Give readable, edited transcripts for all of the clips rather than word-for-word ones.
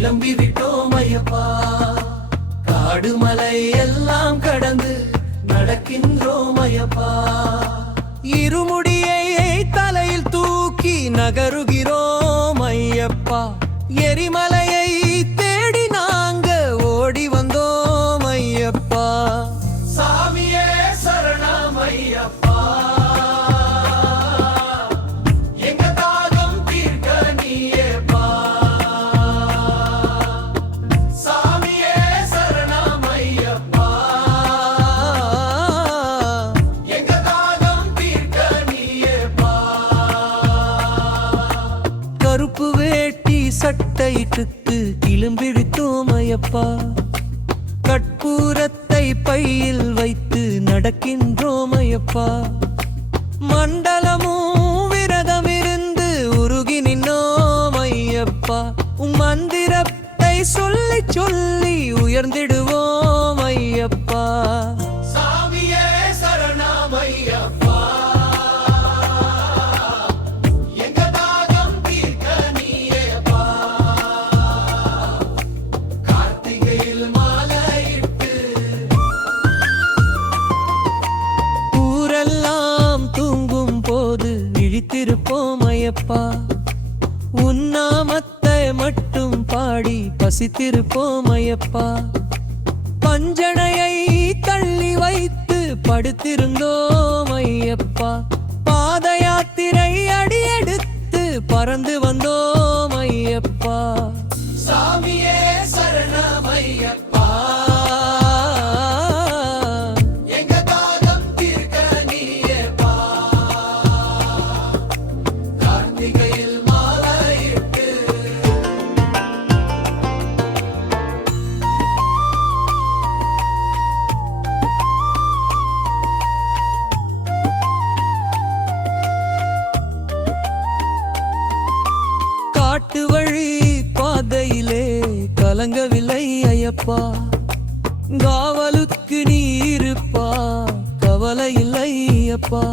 கிளம்பி விட்டோம் ஐயப்பா. காடு மலை எல்லாம் கடந்து நடக்கின்றோம் ஐயப்பா. இருமுடியை தலையில் தூக்கி நகருகிறோம் ஐயப்பா. எரிமலையை தேடி நாங்க ஓடி வந்தோம் ஐயப்பா. சாமியே சரணம் ஐயப்பா. எங்க தாகம் தீர்க்க நீயேப்பா. சாமியே சரணம் ஐயப்பா. எங்க தாகம் தீர்க்க நீயேப்பா. கருப்பு வேட்டி சட்டையிட்டு கிளம்பிவிட்டோம் ஐயப்பா. கற்பூரத்தை பையில் வைத்து நடக்கின்றோம் ஐயப்பா. மண்டலமும் விரதமிருந்து உருகி நின்னோம் ஐயப்பா. மந்திரத்தை சொல்லி சொல்லி உயர்ந்திடுவோம் ஐயப்பா. சாமியே சரணம் ஐயப்பா. எங்க தாகம் தீர்க்க நீயேப்பா. கார்த்திகையில் மாலையிட்டு ஊரெல்லாம் தூங்கும் போது விழித்திருப்போம் ஐயப்பா. உன்னாமத்தை மட்டும் பாடி பசித்திருப்போம் ஐயப்பா. பஞ்சனையை தள்ளி வைத்து படுத்திருந்தோம் ஐயப்பா. பாத யாத்திரை அடியெடுத்து பறந்து வந்தோம் ஐயப்பா. சாமியே சரணம் ஐயப்பா. எங்க தாகம் தீர்க்க நீயேப்பா. கார்த்திகையில் மாலையிட்டு காட்டு வழி பாதையிலே கலங்கவில்லை ஐயப்பா. காவலுக்கு நீ இருப்பா, கவலை இல்லை ஐயப்பா.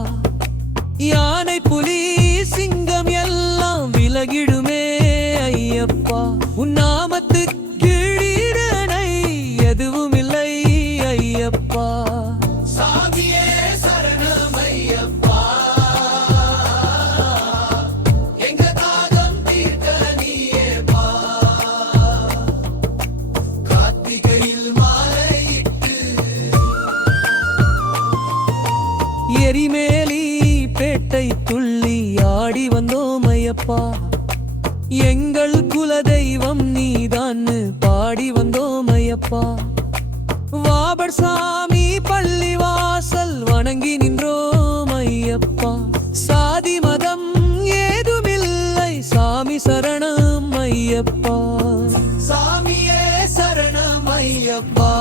யானை புலி சிங்கம் எல்லாம் விலகிடுமே ஐயப்பா. உன் நாமத்துக்கு ஈடணை எதுவும் இல்லை ஐயப்பா. சாமியே சரணம் ஐயப்பா. எங்க தாகம் தீர்க்க நீயேப்பா. கார்த்திகையில் மாலையிட்டு எரிமேலி பேட்டை துள்ளி ஆடி வந்தோம் ஐயப்பா. எங்கள் குலதெய்வம் நீதான்னு பாடி வந்தோம் ஐயப்பா. வாபர் சாமி பள்ளி வாசல் வணங்கி நின்றோம் ஐயப்பா. சாதி மதம் ஏதுமில்லை சாமி சரணம் ஐயப்பா. சாமியே சரணம் ஐயப்பா.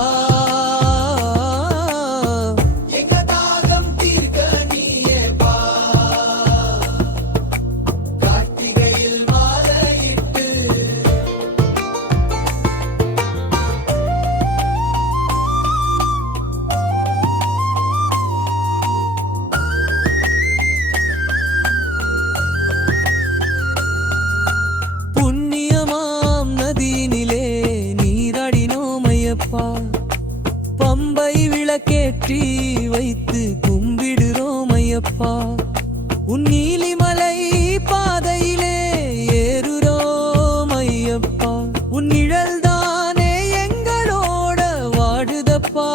எங்க தாகம் தீர்க்க நீயேப்பா. கார்த்திகையில் மாலையிட்டு புண்ணியமாம் நதியினிலே நீராடினோம் ஐயப்பா. பம்பை விளக்கேற்றி வைத்து கும்பிடுறோம் ஐயப்பா. உன் நீலிமலை பாதையிலே ஏறுறோம் ஐயப்பா. உன் நிழல் தானே எங்களோட வாடுதப்பா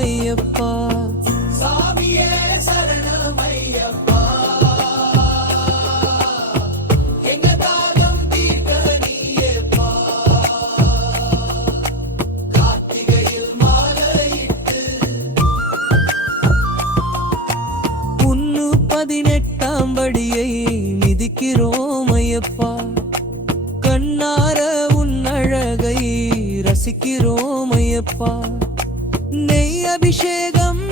ஐயப்பா. சாமியே சரணம் ஐயப்பா. எங்க தாகம் தீர்க்க நீயேப்பா. கார்த்திகையில் மாலையிட்டு 18ஆம் படியை மிதிக்கிறோம் ஐயப்பா. கண்ணார உன் அழகை ரசிக்கிறோம் ஐயப்பா. நெய் அபிஷேகம்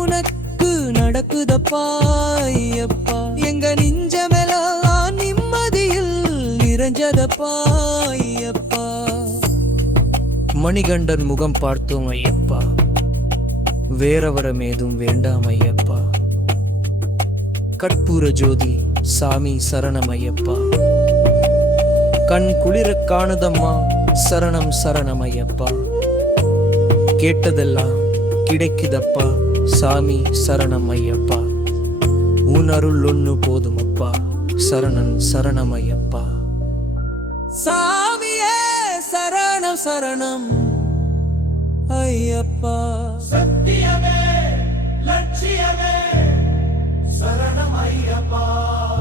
உனக்கு நடக்குதப்பா ஐயப்பா. எங்க நெஞ்சமெல்லாம் நிம்மதியில் நிறைஞ்சதப்பா ஐயப்பா. மணிகண்டன் முகம் பார்த்தோம் ஐயப்பா. வேறவரம் ஏதும் வேண்டாம் ஐயப்பா. கற்பூர ஜோதி சாமி சரணம் ஐயப்பா. கண் குளிர காணுதம்மா சரணம் சரணம் ஐயப்பா. கேட்டதெல்லாம் கிடைக்குதப்பா சாமி சரணம் ஐயப்பா. உன் அருள் ஒன்று போதுமப்பா சரணம் சரணம் ஐயப்பா. சாமியே சரணம் சரணம் ஐயப்பா. சத்தியமே லட்சியமே சரணம் ஐயப்பா.